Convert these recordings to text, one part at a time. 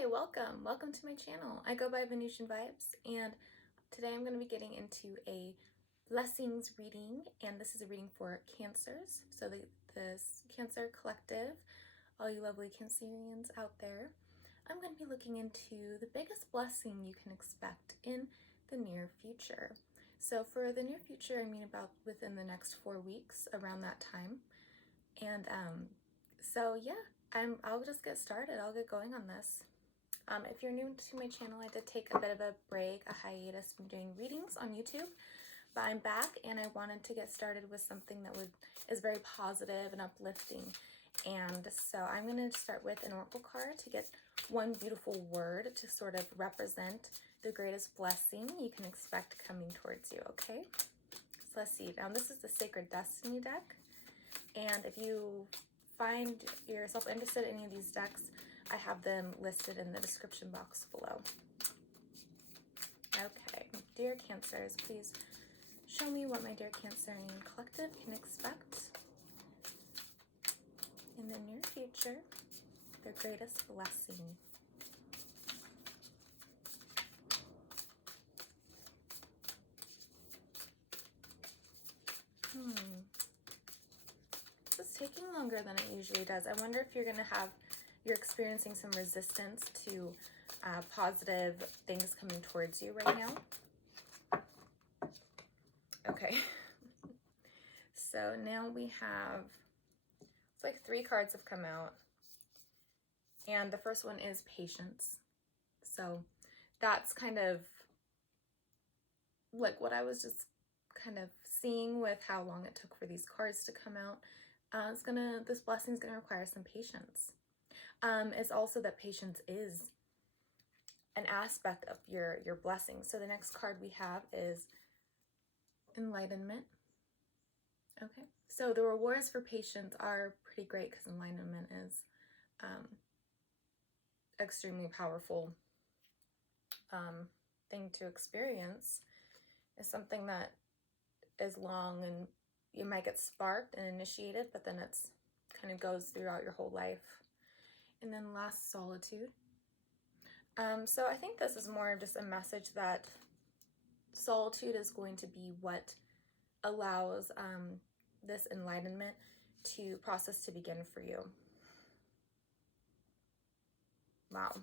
Hi, welcome to my channel. I go by Venusian Vibes, and today I'm going to be getting into a blessings reading, and this is a reading for Cancers. So this Cancer collective, all you lovely Cancerians out there, I'm going to be looking into the biggest blessing you can expect in the near future. So for the near future, I mean about within the next 4 weeks, around that time. And so yeah, I'll just get started. I'll get going on this. If you're new to my channel, I did take a bit of a break, a hiatus from doing readings on YouTube, but I'm back and I wanted to get started with something that is very positive and uplifting. And so I'm going to start with an oracle card to get one beautiful word to sort of represent the greatest blessing you can expect coming towards you, okay? So let's see. Now this is the Sacred Destiny deck. And if you find yourself interested in any of these decks, I have them listed in the description box below. Okay, dear Cancers, please show me what my dear Cancerian collective can expect in the near future, their greatest blessing. This is taking longer than it usually does. I wonder if you're experiencing some resistance to positive things coming towards you right now. Okay. So now we have, it's like 3 cards have come out. And the first one is patience. So that's kind of like what I was just kind of seeing with how long it took for these cards to come out. This blessing is gonna require some patience. It's also that patience is an aspect of your blessing. So the next card we have is enlightenment. Okay, so the rewards for patience are pretty great because enlightenment is extremely powerful thing to experience. It's something that is long and you might get sparked and initiated, but then it's kind of goes throughout your whole life. And then last, solitude. So I think this is more of just a message that solitude is going to be what allows this enlightenment process to begin for you. Wow.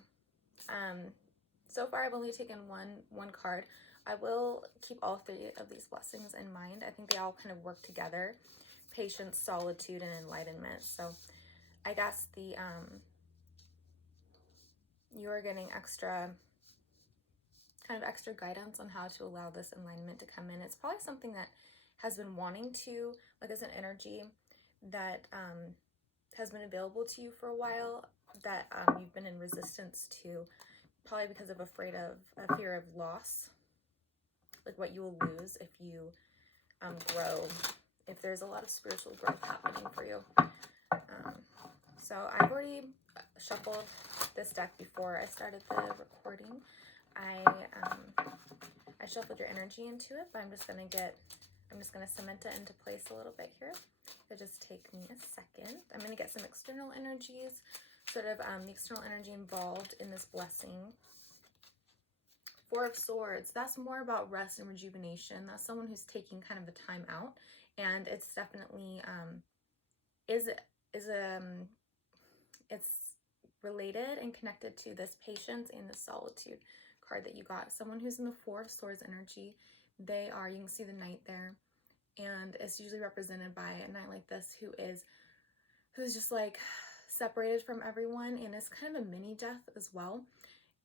So far I've only taken one card. I will keep all 3 of these blessings in mind. I think they all kind of work together. Patience, solitude, and enlightenment. So I guess you are getting extra guidance on how to allow this enlightenment to come in. It's probably something that has been wanting to, like as an energy that has been available to you for a while, that you've been in resistance to, probably because of a fear of loss, like what you will lose if you grow, if there's a lot of spiritual growth happening for you. So I've already shuffled this deck before I started the recording. I shuffled your energy into it, but I'm just gonna cement it into place a little bit here. It'll just take me a second. I'm gonna get some external energies, sort of the external energy involved in this blessing. 4 of Swords, that's more about rest and rejuvenation. That's someone who's taking kind of a time out, and it's definitely it's related and connected to this patience and the solitude card that you got. Someone who's in the 4 of Swords energy, you can see the Knight there, and it's usually represented by a knight like this who's just like separated from everyone, and it's kind of a mini death as well.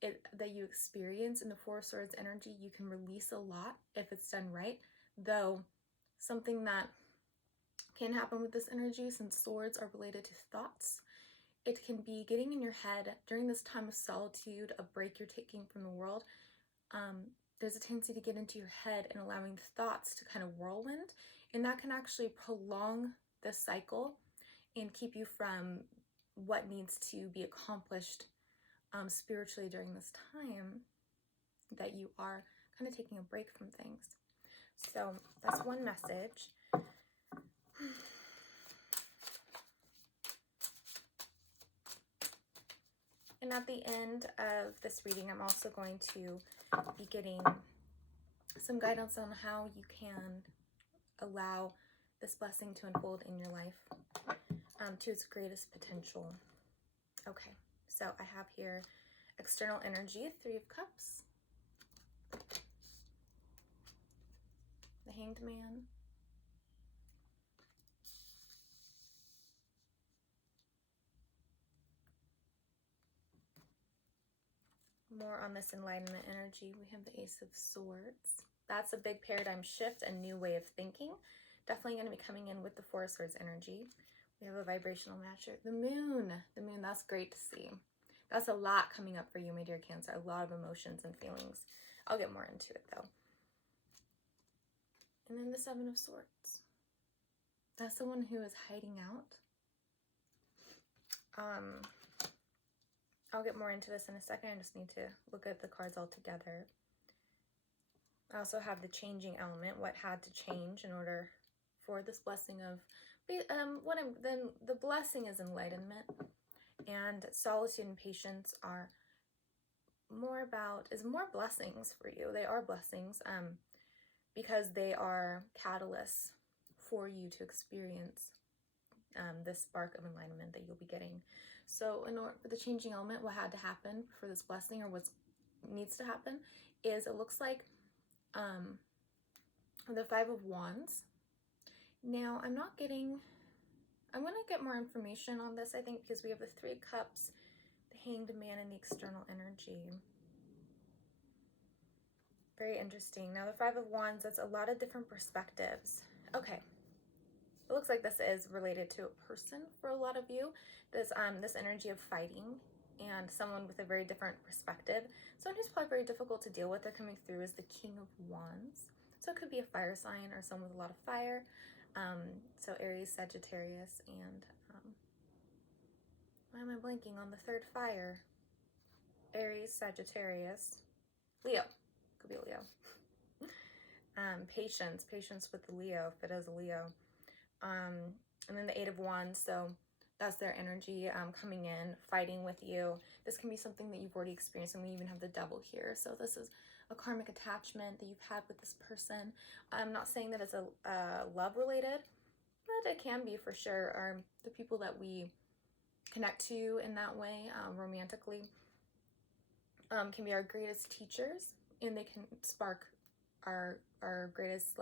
That you experience in the 4 of Swords energy. You can release a lot if it's done right, though something that can happen with this energy, since swords are related to thoughts, it can be getting in your head during this time of solitude, a break you're taking from the world. There's a tendency to get into your head and allowing thoughts to kind of whirlwind, and that can actually prolong the cycle and keep you from what needs to be accomplished spiritually during this time that you are kind of taking a break from things. So that's one message. And at the end of this reading, I'm also going to be getting some guidance on how you can allow this blessing to unfold in your life to its greatest potential. Okay, so I have here external energy, 3 of Cups, the Hanged Man, more on this enlightenment energy. We have the Ace of Swords. That's a big paradigm shift, a new way of thinking. Definitely going to be coming in with the 4 of Swords energy. We have a vibrational matcher. The moon, that's great to see. That's a lot coming up for you, my dear Cancer. A lot of emotions and feelings. I'll get more into it though. And then the 7 of Swords. That's the one who is hiding out. I'll get more into this in a second. I just need to look at the cards all together. I also have the changing element, what had to change in order for this blessing of, the blessing is enlightenment, and solitude and patience are more blessings for you. They are blessings because they are catalysts for you to experience this spark of enlightenment that you'll be getting. So in order for the changing element, what had to happen for this blessing, or what needs to happen, is it looks like the 5 of Wands. Now I'm going to get more information on this, I think, because we have the 3 Cups, the Hanged Man, and the external energy. Very interesting. Now the 5 of Wands, that's a lot of different perspectives. Okay. It looks like this is related to a person for a lot of you. This energy of fighting and someone with a very different perspective. Someone who's probably very difficult to deal with. They're coming through as the King of Wands. So it could be a fire sign or someone with a lot of fire. So Aries, Sagittarius, and why am I blanking on the 3rd fire? Aries, Sagittarius, Leo. Could be a Leo. Patience with the Leo, if it is a Leo. And then the 8 of Wands, so that's their energy coming in, fighting with you. This can be something that you've already experienced, and we even have the Devil here. So this is a karmic attachment that you've had with this person. I'm not saying that it's a love related, but it can be for sure. Or the people that we connect to in that way, romantically, can be our greatest teachers, and they can spark our greatest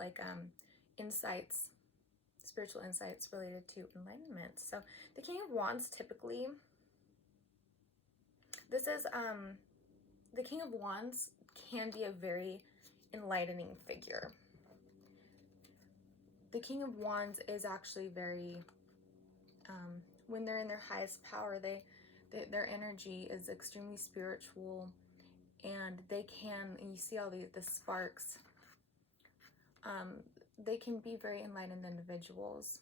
insights, spiritual insights related to enlightenment. So the King of Wands, typically, this is the King of Wands can be a very enlightening figure. The King of Wands is actually very when they're in their highest power, their energy is extremely spiritual, and they can, and you see all the sparks, they can be very enlightened individuals.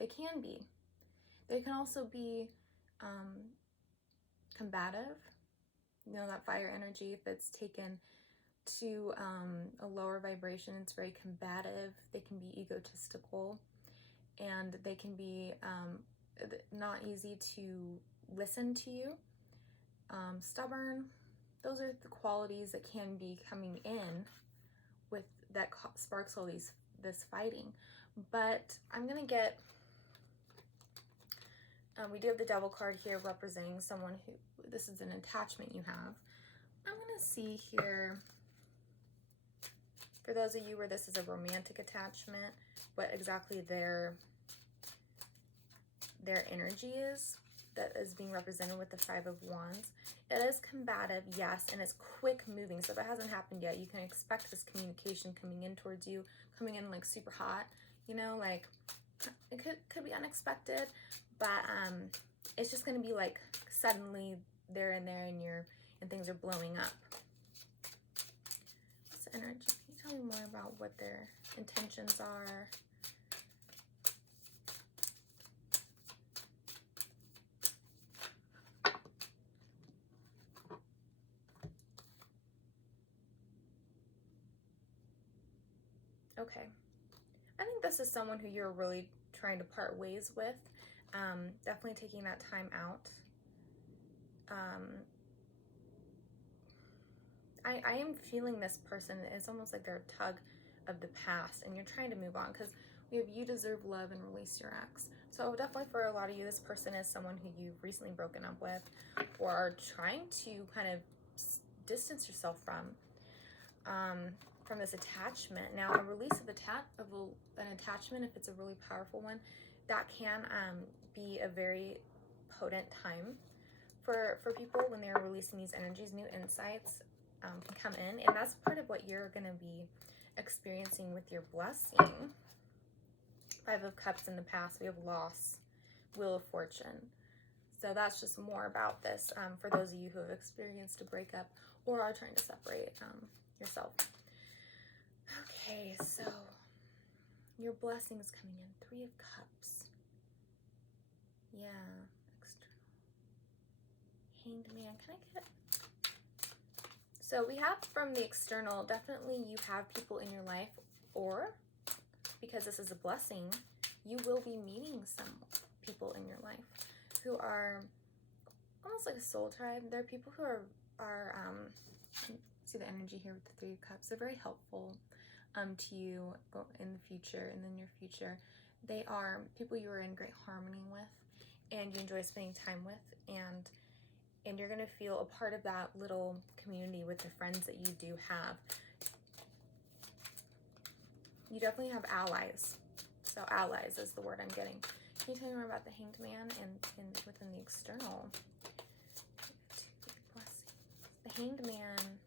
They can be. They can also be combative. You know, that fire energy, if it's taken to a lower vibration, it's very combative. They can be egotistical, and they can be not easy to listen to you, stubborn. Those are the qualities that can be coming in with that sparks all this fighting. But I'm gonna get we do have the Devil card here representing someone who, this is an attachment you have. I'm gonna see here, for those of you where this is a romantic attachment, what exactly their energy is that is being represented with the 5 of Wands. It is combative, yes, and it's quick moving. So if it hasn't happened yet, you can expect this communication coming in towards you, coming in like super hot, you know, like it could be unexpected, but it's just going to be like suddenly they're in there and things are blowing up. What's the energy? Can you tell me more about what their intentions are? Okay. I think this is someone who you're really trying to part ways with. Definitely taking that time out I am feeling this person. It's almost like they're a tug of the past, and you're trying to move on, because we have you deserve love and release your ex. So definitely for a lot of you, this person is someone who you've recently broken up with or are trying to kind of distance yourself from this attachment. Now, a release of an attachment, if it's a really powerful one, that can be a very potent time for people when they're releasing these energies. New insights can come in, and that's part of what you're going to be experiencing with your blessing. 5 of Cups in the past, we have loss, Wheel of Fortune. So that's just more about this for those of you who have experienced a breakup or are trying to separate yourself. Okay, so your blessing is coming in. 3 of Cups. Yeah, external. Hanged Man. Can I get... So we have from the external, definitely you have people in your life, or because this is a blessing, you will be meeting some people in your life who are almost like a soul tribe. They're people who are see the energy here with the 3 of Cups. They're very helpful to you in the future, in the near future. They are people you are in great harmony with and you enjoy spending time with, and you're going to feel a part of that little community with the friends that you do have. You definitely have allies. So allies is the word I'm getting. Can you tell me more about the Hanged Man and within the external? The Hanged Man.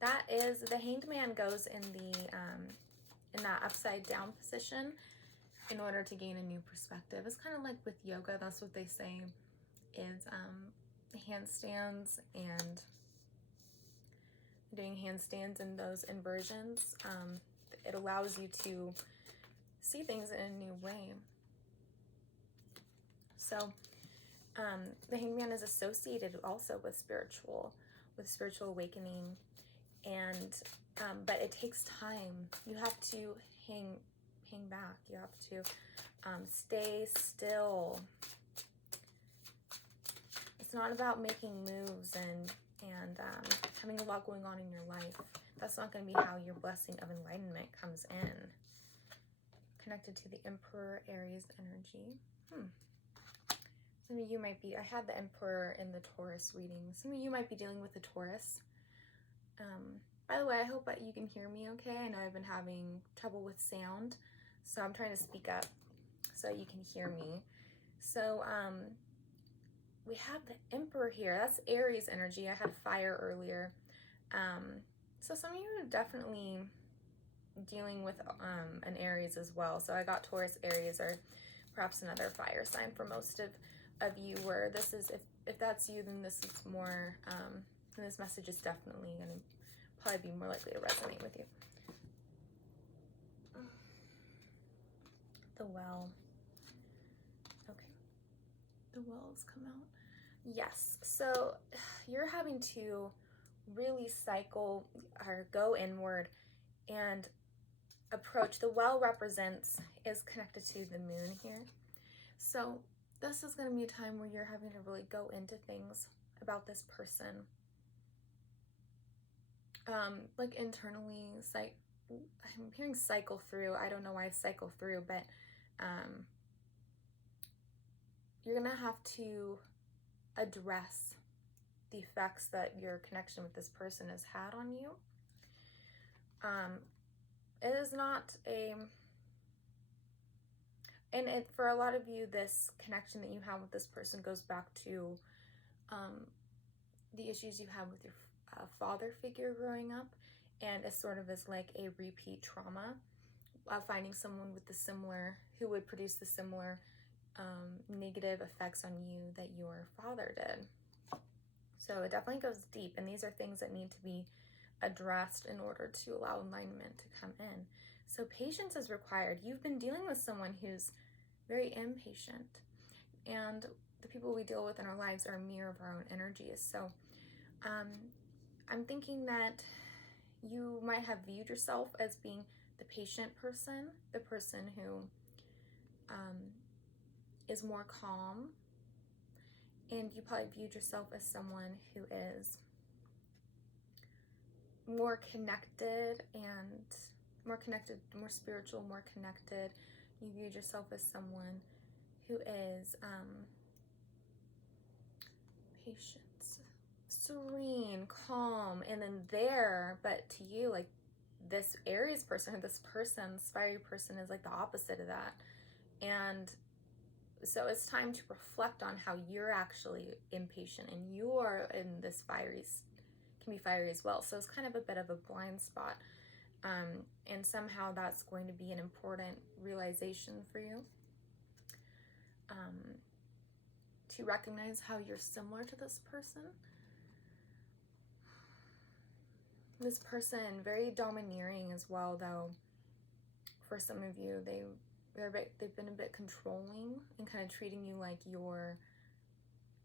The Hanged Man goes in that upside down position in order to gain a new perspective. It's kind of like with yoga. That's what they say is handstands, and doing handstands and those inversions. It allows you to see things in a new way. So the Hanged Man is associated also with spiritual awakening, and but it takes time. You have to hang back. You have to stay still. It's not about making moves and having a lot going on in your life. That's not going to be how your blessing of enlightenment comes in. Connected to the Emperor, Aries energy. Some of you might be, I had the Emperor in the Taurus reading. Some of you might be dealing with a Taurus. By the way, I hope that you can hear me okay. I know I've been having trouble with sound, so I'm trying to speak up so you can hear me. So we have the Emperor here. That's Aries energy. I had fire earlier. So some of you are definitely dealing with an Aries as well. So I got Taurus, Aries, or perhaps another fire sign for most of you, where this is, if that's you, then this is more, then this message is definitely going to probably be more likely to resonate with you. The Well. Okay. The Well's come out. Yes. So you're having to really cycle or go inward and approach. The Well is connected to the moon here. So this is going to be a time where you're having to really go into things about this person. Like internally, I'm hearing cycle through. I don't know why I cycle through, but you're going to have to address the effects that your connection with this person has had on you. It is not for a lot of you, this connection that you have with this person goes back to the issues you have with your father figure growing up, and it sort of is like a repeat trauma of finding someone with who would produce the similar negative effects on you that your father did. So it definitely goes deep, and these are things that need to be addressed in order to allow enlightenment to come in. So patience is required. You've been dealing with someone who's very impatient, and the people we deal with in our lives are a mirror of our own energies. So I'm thinking that you might have viewed yourself as being the patient person, the person who is more calm And you probably viewed yourself as someone who is more connected more spiritual, more connected. You viewed yourself as someone who is patient, serene, calm, and then but to you, like, this Aries person, or this fiery person, is like the opposite of that. And so it's time to reflect on how you're actually impatient, and you are in this can be fiery as well. So it's kind of a bit of a blind spot. And somehow that's going to be an important realization for you. To recognize how you're similar to this person. This person, very domineering as well, though. For some of you, they've been a bit controlling and kind of treating you like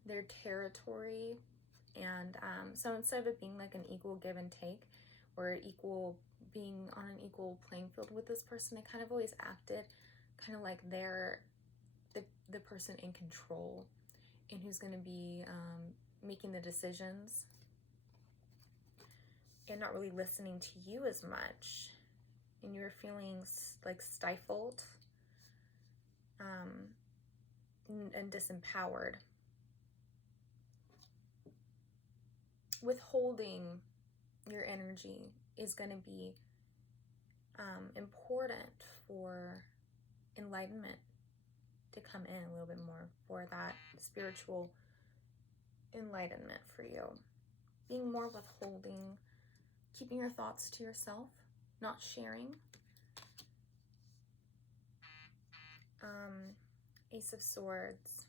their territory. And so instead of it being like an equal give and take, or being on an equal playing field with this person, they kind of always acted kind of like they're the person in control, and who's going to be making the decisions, and not really listening to you as much. And you're feeling like stifled and disempowered. Withholding your energy is going to be important for enlightenment to come in a little bit more, for that spiritual enlightenment for you. Being more withholding, keeping your thoughts to yourself, not sharing. Ace of Swords.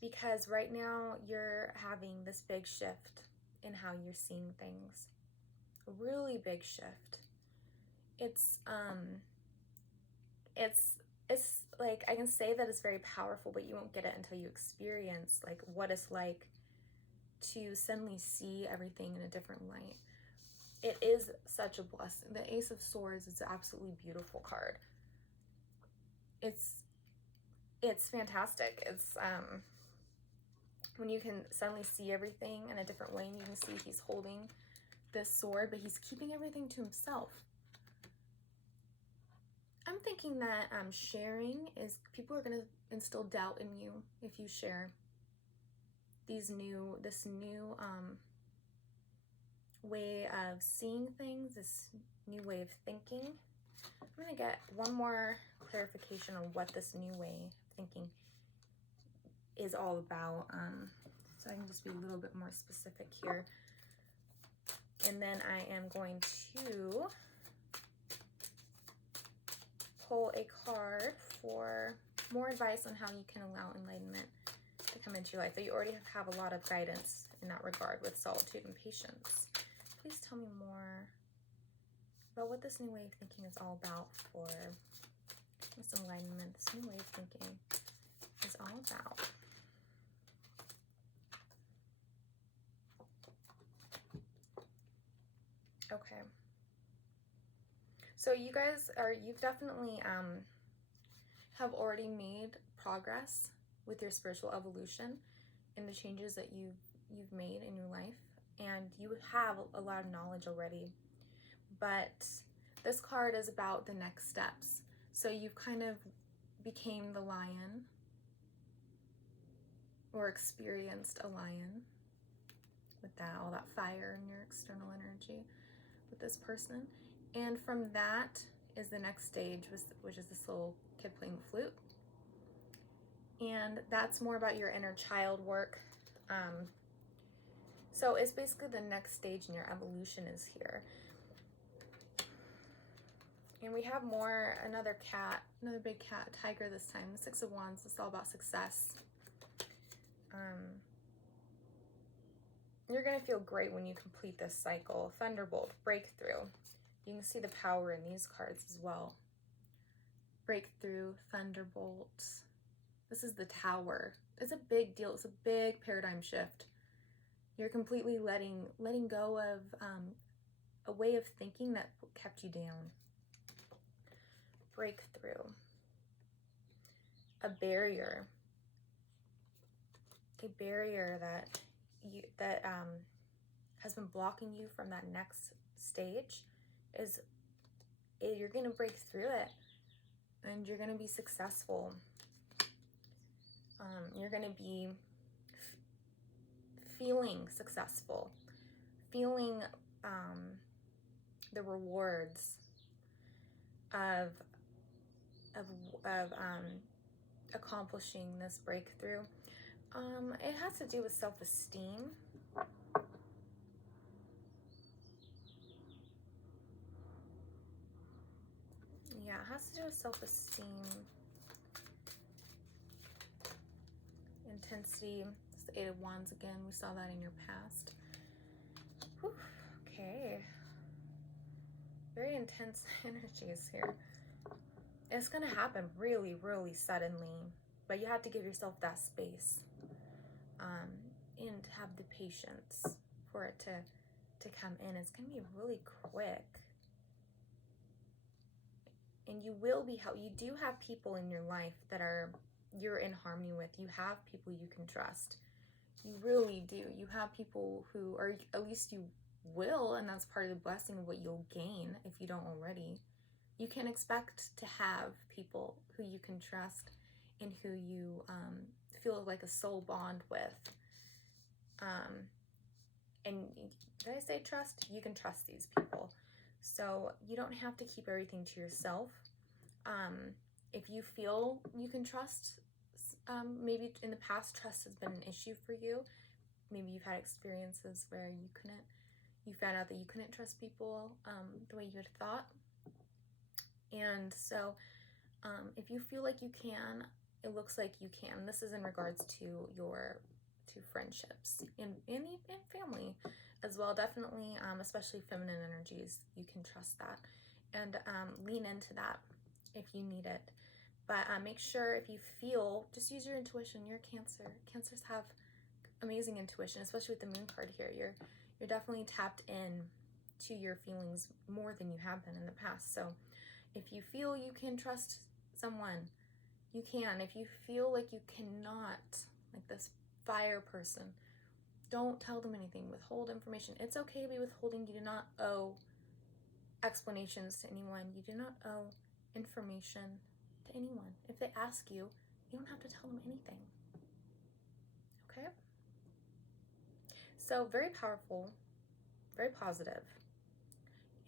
Because right now you're having this big shift in how you're seeing things. A really big shift. It's like, I can say that it's very powerful, but you won't get it until you experience like what it's like to suddenly see everything in a different light. It is such a blessing. The Ace of Swords is an absolutely beautiful card. It's fantastic. It's when you can suddenly see everything in a different way, and you can see he's holding this sword, but he's keeping everything to himself. I'm thinking that sharing is, people are going to instill doubt in you if you share this new way of seeing things, this new way of thinking. I'm going to get one more clarification on what this new way of thinking is all about, so I can just be a little bit more specific here. And then I am going to pull a card for more advice on how you can allow enlightenment to come into your life. But you already have a lot of guidance in that regard with solitude and patience. Please tell me more about what this new way of thinking is all about for this enlightenment, this new way of thinking is all about. Okay. So you guys you've definitely have already made progress with your spiritual evolution and the changes that you've made in your life, and you have a lot of knowledge already. But this card is about the next steps. So you've kind of became the lion, or experienced a lion with all that fire in your external energy with this person. And from that is the next stage, which is this little kid playing the flute. And that's more about your inner child work. So it's basically the next stage in your evolution is here. And we have another big cat, tiger this time. The Six of Wands is all about success. You're going to feel great when you complete this cycle. Thunderbolt, breakthrough. You can see the power in these cards as well. Breakthrough, thunderbolt. This is the Tower. It's a big deal. It's a big paradigm shift. You're completely letting go of a way of thinking that kept you down. Breakthrough. A barrier. a barrier that has been blocking you from that next stage you're going to break through it, and you're going to be successful. You're going to be feeling successful, feeling the rewards of accomplishing this breakthrough. It has to do with self-esteem. Yeah, it has to do with self-esteem, intensity. It's the Eight of Wands again. We saw that in your past. Whew. Okay. Very intense energies here. It's going to happen really, really suddenly, but you have to give yourself that space and have the patience for it to come in. It's going to be really quick. And you will be helped. You do have people in your life that you're in harmony with. You have people you can trust. You really do. You have people who, or at least you will, and that's part of the blessing of what you'll gain if you don't already. You can expect to have people who you can trust and who you feel like a soul bond with. And did I say trust? You can trust these people. So you don't have to keep everything to yourself. If you feel you can trust, maybe in the past trust has been an issue for you. Maybe you've had experiences where you found out that you couldn't trust people the way you had thought. And so if you feel like you can, it looks like you can. This is in regards to friendships and family as well. Definitely, especially feminine energies, you can trust that and lean into that if you need it. But make sure, if you feel, just use your intuition. You're Cancer. Cancers have amazing intuition, especially with the Moon card here. You're definitely tapped in to your feelings more than you have been in the past. So if you feel you can trust someone, you can. If you feel like you cannot, like this fire person, don't tell them anything. Withhold information. It's okay to be withholding. You do not owe explanations to anyone. You do not owe information to anyone. If they ask you, you don't have to tell them anything. Okay? So very powerful, very positive.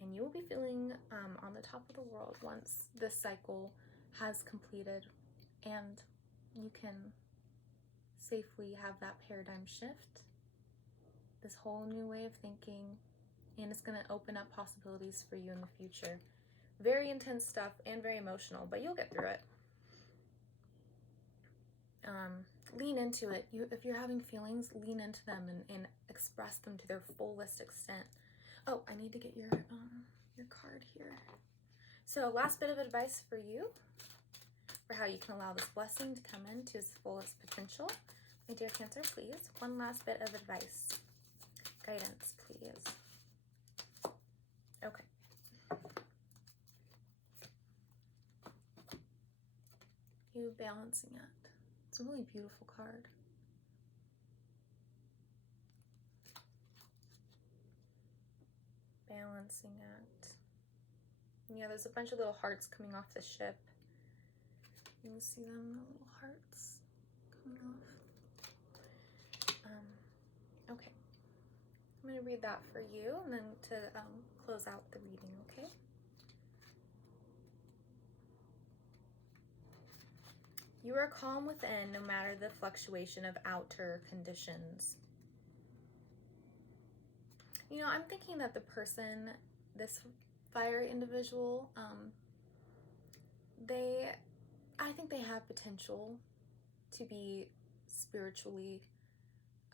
And you will be feeling on the top of the world once this cycle has completed and you can safely have that paradigm shift, this whole new way of thinking, and it's going to open up possibilities for you in the future. Very intense stuff and very emotional, but you'll get through it. Lean into it. If you're having feelings, lean into them and express them to their fullest extent. Oh, I need to get your card here. So last bit of advice for you for how you can allow this blessing to come in to its fullest potential. My dear Cancer, please, one last bit of advice. Guidance, please. Okay. You balancing act. It's a really beautiful card. Balancing act. Yeah, there's a bunch of little hearts coming off the ship. You can see them, the little hearts coming off. Okay. I'm going to read that for you and then to close out the reading, okay? You are calm within no matter the fluctuation of outer conditions. You know, I'm thinking that the person, this fire individual, I think they have potential to be spiritually,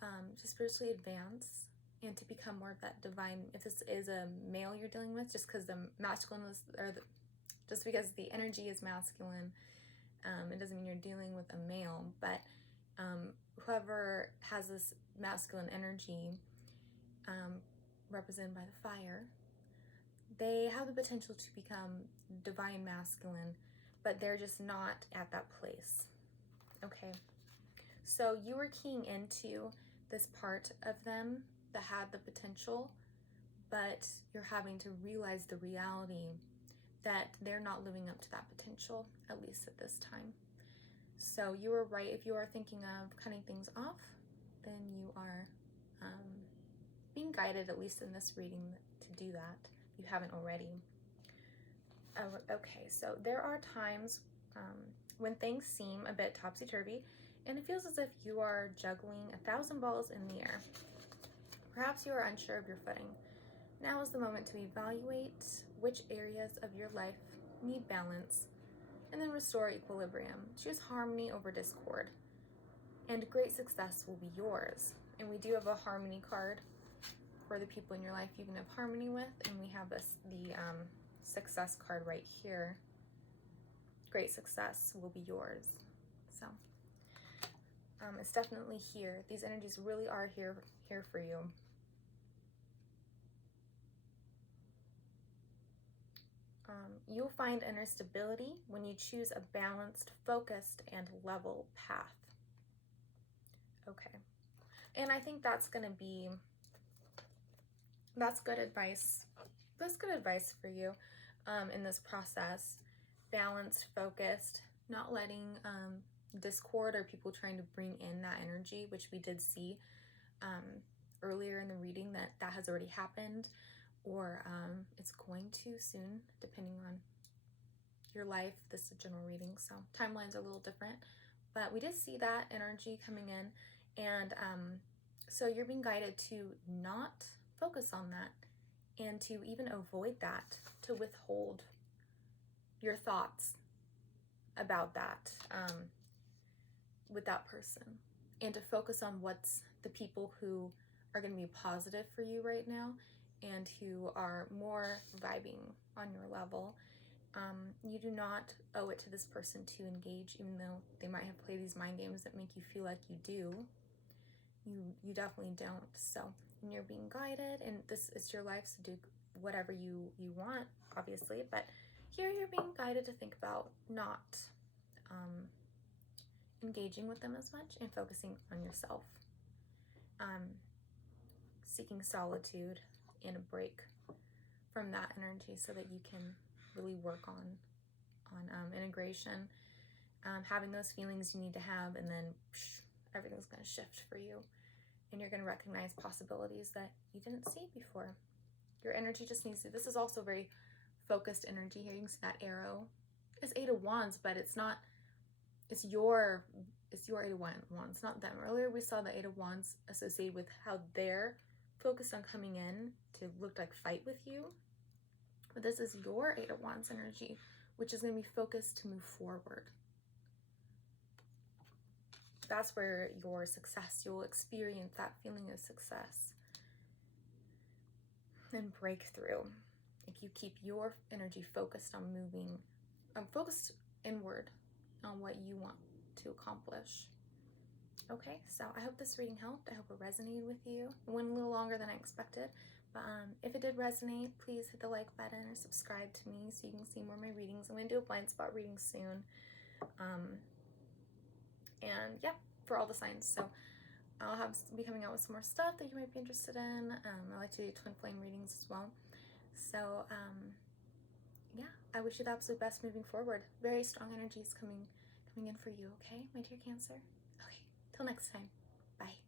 to spiritually advance and to become more of that divine. If this is a male you're dealing with, just because the masculine is, just because the energy is masculine, it doesn't mean you're dealing with a male. But whoever has this masculine energy, represented by the fire, they have the potential to become divine masculine, but they're just not at that place. Okay, So you were keying into this part of them that had the potential, but you're having to realize the reality that they're not living up to that potential, at least at this time. So you were right. If you are thinking of cutting things off, then you are being guided, at least in this reading, to do that if you haven't already. Okay, so there are times when things seem a bit topsy-turvy, and it feels as if you are juggling 1,000 balls in the air. Perhaps you are unsure of your footing. Now is the moment to evaluate which areas of your life need balance, and then restore equilibrium. Choose harmony over discord, and great success will be yours. And we do have a harmony card for the people in your life you can have harmony with, and we have the success card right here. Great success will be yours. So it's definitely here. These energies really are here for you. You'll find inner stability when you choose a balanced, focused, and level path. Okay. And I think that's good advice. That's good advice for you in this process. Balanced, focused, not letting discord or people trying to bring in that energy, which we did see earlier in the reading that has already happened, or it's going to soon, depending on your life. This is a general reading, so timelines are a little different, but we did see that energy coming in, and so you're being guided to not focus on that, and to even avoid that, to withhold your thoughts about that with that person, and to focus on what's the people who are going to be positive for you right now, and who are more vibing on your level. You do not owe it to this person to engage, even though they might have played these mind games that make you feel like you do. You definitely don't. So, and you're being guided, and this is your life, so do whatever you want, obviously, but here you're being guided to think about not engaging with them as much, and focusing on yourself. Seeking solitude and a break from that energy, so that you can really work on integration, having those feelings you need to have, and then everything's going to shift for you, and you're going to recognize possibilities that you didn't see before. Your energy just needs to, this is also very focused energy here. You can see that arrow. It's 8 of Wands, but it's not, it's your 8 of Wands, not them. Earlier we saw the 8 of Wands associated with how they're focused on coming in to look like fight with you. But this is your 8 of Wands energy, which is going to be focused to move forward. That's where your success, you'll experience that feeling of success and breakthrough. If you keep your energy focused on moving, focused inward on what you want to accomplish. Okay, so I hope this reading helped. I hope it resonated with you. It went a little longer than I expected, but if it did resonate, please hit the like button or subscribe to me so you can see more of my readings. I'm going to do a blind spot reading soon. And yeah, for all the signs. So I'll be coming out with some more stuff that you might be interested in. I like to do twin flame readings as well. So yeah, I wish you the absolute best moving forward. Very strong energies coming in for you, okay, my dear Cancer? Okay, till next time. Bye.